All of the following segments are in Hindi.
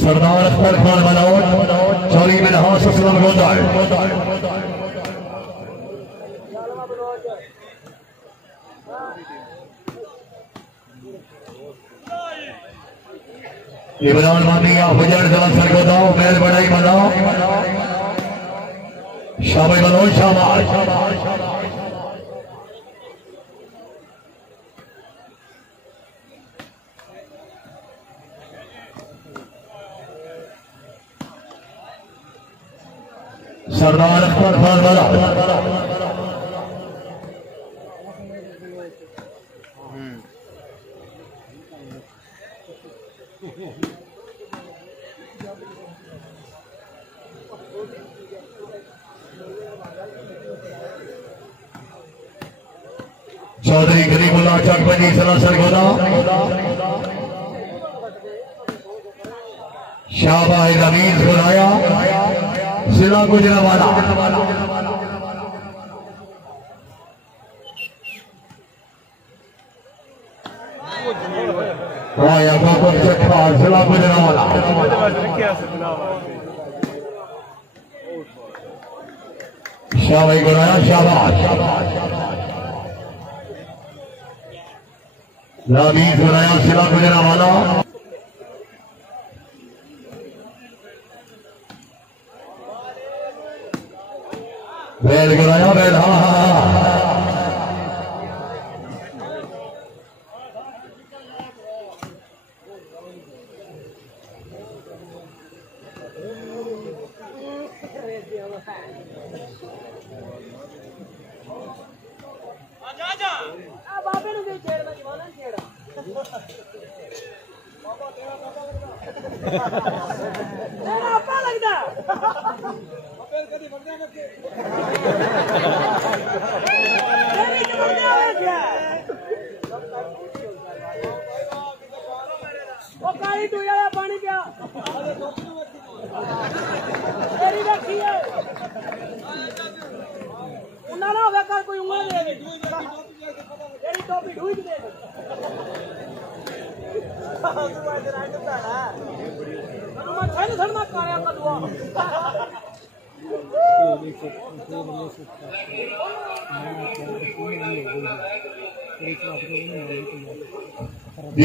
सरदार अख्तर खान बलौट चौरी में हास असलम गोदार इमरान मानिया हुजर जला सर गोदाओ मैल बढ़ाई बनाओ शाबाश बलौट शाबाश सरदार अख्तर खान वाला चौधरी गरीबुल्लाह चकबंदी सरासर गोदा शाहबाज रमीज बुलाया जिला गुजरावाला जिला गुजरावाला शाहबाज बुलाया शाहबाज रमीज बुलाया जिला गुजरावाला बैल गिराया बैल हाँ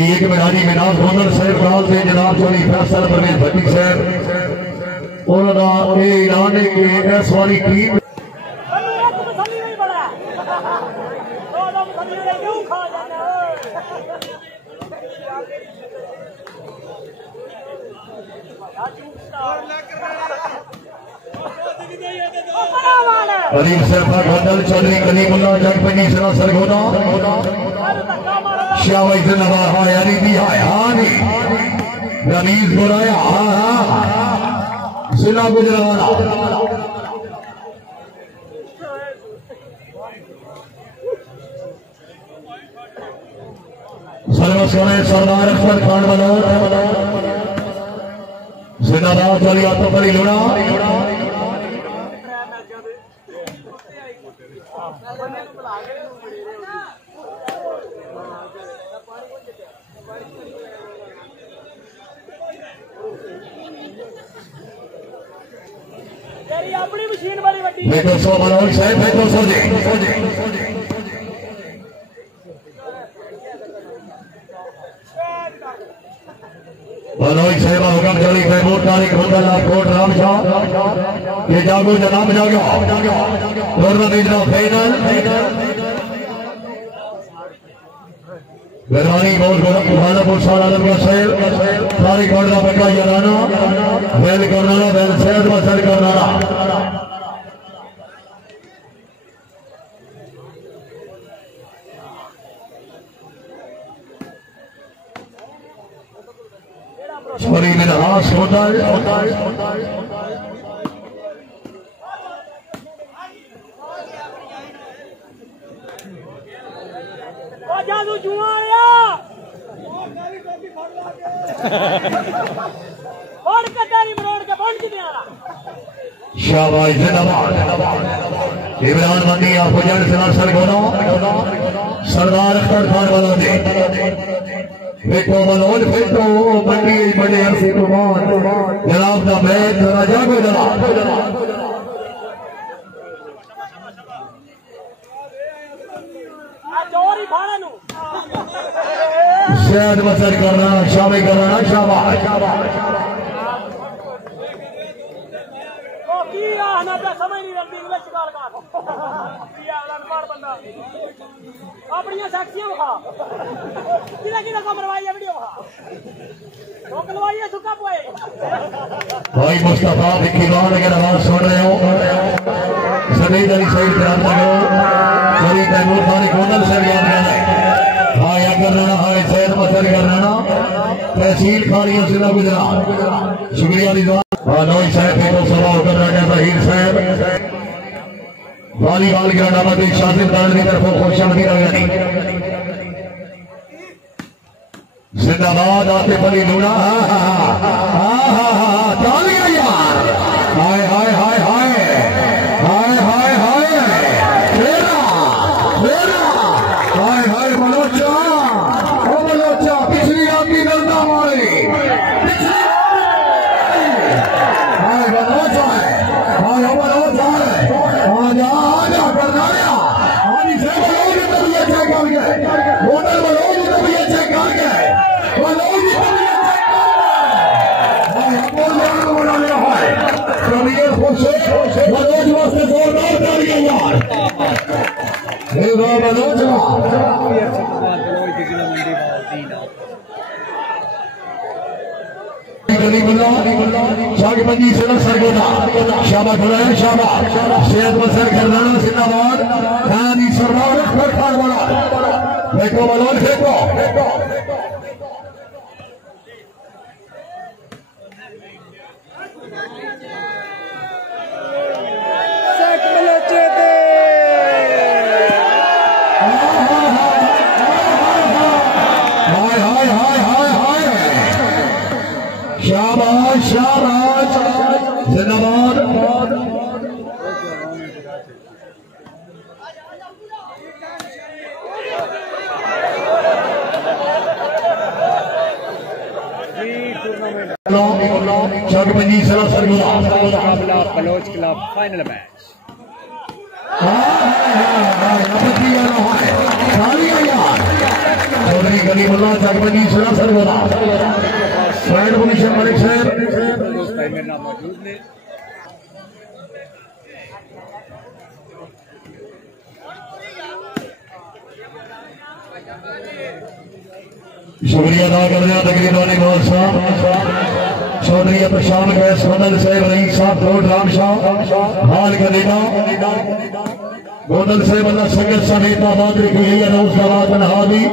एक मैदानी मैदान होनर साहब राल से जनाब चौधरी फैसल परवेज भट्टी साहब उन्होंने ऐलान कि इस वाली टीम करीम सरफा गोदल चौधरी कलीमुल्लाह जगपनी सरासर गोदा शाहबाज नवाहा यानी भी हानी रमीज बुलाया जिला गुजरावाला सर्वसोने सरदार अख्तर खान बलौट जिंदाबाद वाली आतो परी लुड़ा अपनी मशीन वाली बड़ी बलौट साहब बलौट साहब हुक्म चली महमूद तारिक होटल कोट राम शाह ये जागो जनाब जागो टूर्नामेंट का फाइनल मेहरबानी बहुत भालापुर साल आलम का शहर तारिक होटल बंदा याराना बैल करनारा बैल सैद मसल करनारा छोरी में हाथ होता है जादू जुआ शाबाश जिंदाबाद इमरान मंडी आपको जन सर गोनो सरदार अख्तर खान वालों ने देखो मनोज फेटो मंडी बड़े अरसे कुमार जनाब दा बैत राजा को जनाब शायद मसर करना शामिल करना शाबाश समझ नहीं लगती अपनी साक्षियां विखा कि मरवाई वीडियो विखा सुखा पोए भाई मुस्तफा विकीवान अगर आवाज सुन रहे हो समीद अली साइड ध्यान करो सभी तैमूर खान गोदल से याद है हाँ या कर रहा है सैद मसर कर रहा तहसील खानी जिला गुजरात शुक्रिया रिजवान नौज साहब को सवाल कर रहा है जहीर साहब वॉलीबॉल ग्राउंड आमद शासित दल की तरफ खुशआमदी रही जिंदाबाद आतिफ अली लूना तालियां यार हाय हाय हाय हाय हाय हाय हाय मेरा मेरा हाय हाय बलोचा ओ बलोचा पिछली आपकी गलता हमारी हाय बलोचा है हाय बलोचा है आजा आजा करना आदि से बलोच तबीयत चेक कर गए होटल बलोच तबीयत चेक कर गए बलोच तबीयत चेक कर गए हाय बोल बना लिया है तबीयत खुश बलोच वास्ते जोरदार तालियां यार हे बलोच शागमंदी से सरगोदा शाबाश बुलाया शाबाश सेहत मसर खरदाना जिंदाबाद खानी सरदार अख्तर खान वाला देखो बलोच देखो शाबाश शाबाश जिंदाबाद शागमंदी से Sargodha Baloch club final match Chaudhary Galimullah Shagmandi से सरगोदा साइड कमीशन मलिक साहब मेरे नाम मौजूद ने शुक्रिया अदा कर रहे हैं तकरीर वाले बहुत साहब चौधरी प्रशांत गैस गोदल साहब रईस साहब कोट राम शाह हाल कनेडा गोदल साहब अल्लाह संगत समेत आबाद रखी है नौजवान हादी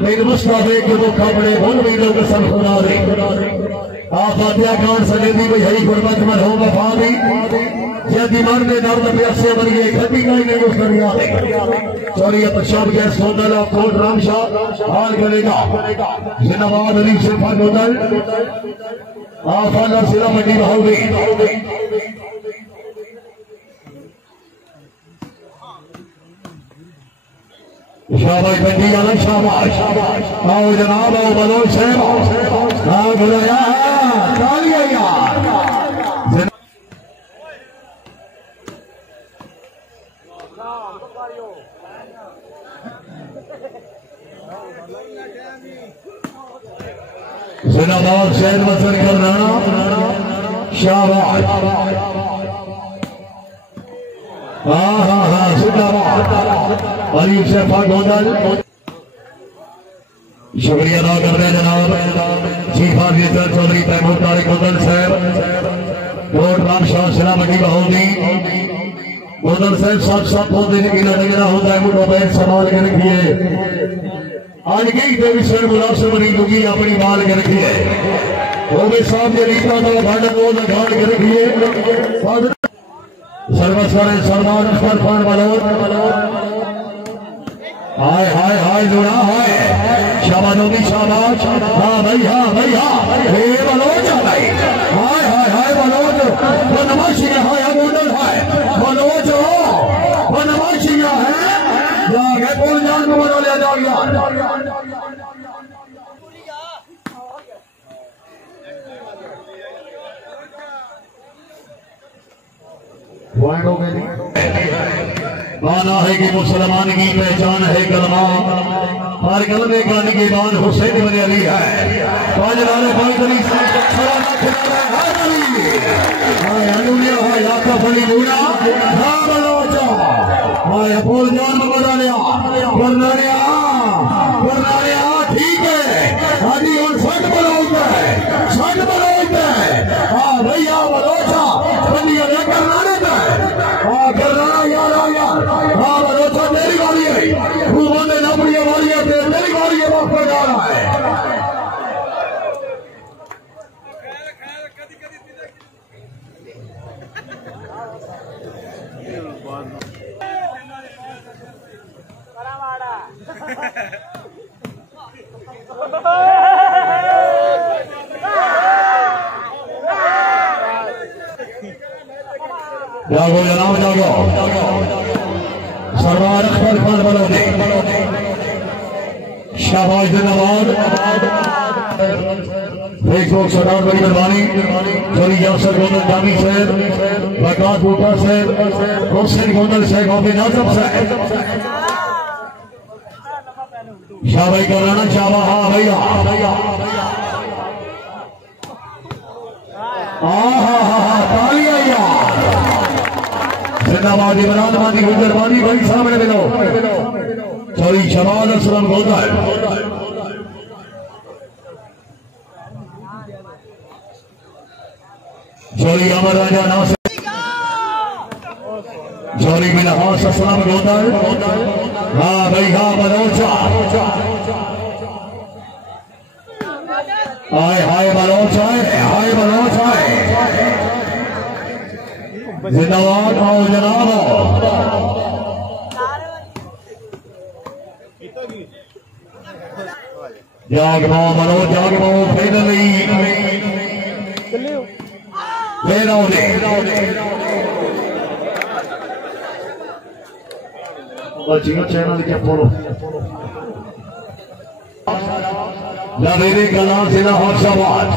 लेकिन मुस्ताफे के तो कपड़े भूल भी लोग सब खुदा दे आप फातिहा खान सनेदी भाई हरी गुरबत में हो वफा दी या दीवार में दर्द प्यासे बन गए खटी गई नहीं उस दरिया में सॉरी प्रशांत गैस गोदल कोट राम शाह हाल करेगा जिंदाबाद अली सिफा गोदल आप फादर सिला मंडी बहावी शाबाश बंदी वाला शाबाश आओ जनाब आओ बलोच साहब आओ बुलाया तालियां यार जिंदाबाद शहद मसर कर राणा शाबाश हाँ हाँ हाँ जिंदाबाद अली शेफा गोदल शुक्रिया अदा कर रहे जनाब चीफ ऑफिसर चौधरी तैमूर तारिक गोदल साहब कोट राम शाह सिला मंडी बहौदी गोदल साहब साथ साथ होते की लड़ना होता है मोबाइल संभाल के रखिए आज कई देवी गुलाब से बनी लुगी अपनी माल के रखिए वो भी सामने रीता तो भाड़न वो घाट के रखिए सर्वस्वर सरदार अख्तर खान बलोच हाय हाय हाय जुड़ा है शाबाश शाबाश। हाँ भाई हाँ भाई हाँ हे बलोच भाई हाय हाय हाय बलोच वो नमाशी है गोंडल है बलोच वो नमाशी है जागे कौन जान को बना लिया जाएगा। माना है कि मुसलमान की पहचान है कलमा हर कलमे का निगेबान हुसैन बन अली है। पांच लाले बंदरी ठीक है हाजी और सट बलोचता है सट बलोचता है। हाँ भैया बलोचा बंदिया करना देता है हाँ करना यार यार हाँ बलोचा तेरी वाली है तू बंदे नपड़ी वाली है तेरी वाली है बाप जा रहा है। जागो जनाब जागो सरदार अख्तर खान बलोने शाबाश जिंदाबाद। फेसबुक सरदार बड़ी मेहरबानी चली यासर गोंदल दामी सैद बरकात बूटा सैद हुसैन गोंदल सैद गोपी नाजम सैद शाबाई कराना शाबा। हाँ भैया तालियां यार जिंदाबादी बरादबादी गुजरबादी भाई सामने मिलो चली शबाद असलम गोदल चली अमर राजा नासिर चली मिनहास असलम गोदल। हाँ भाई हाँ बलोचा हाय हाय बलोचा हाय बलोचा जिंदाबाद आओ जनाब जागो मनो जागो फाइनली चैनल के फोलो लवेरे कला जिला होशंगाबाद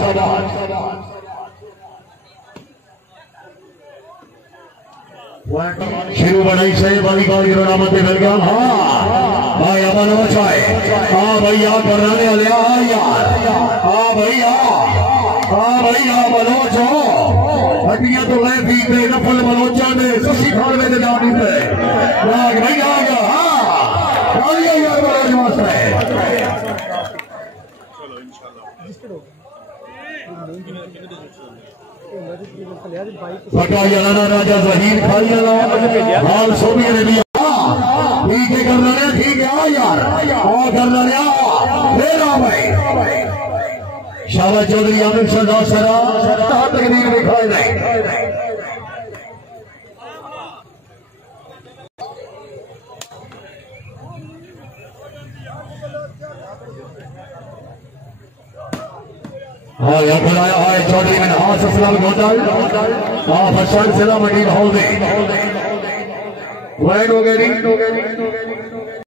शुरू बनाई से बड़ी बारी रामत मिल गया। हाँ भाई अमन हो चाहे हाँ भैया करने वाले यार हाँ भैया हाँ भैया बलोचो हटिया तो ले पीते नफल बलोचा ने ससी खान में जानी पे भैया आ गया। हाँ यार बलोच वास्ते पटा जलाना राजा जहीर खाली हाल सोमी ने भी ठीक है कर रहे ठीक है यार और कर रहे फिर आ भाई शाबाश चौधरी आमिर सरदार सरा तकनीक दिखाए नहीं हाँ यहाँ पर आया है चौधरी में हाँ ससलाल गोंडल हाँ फर्स्ट जिला मंडी हॉल में वैन हो गई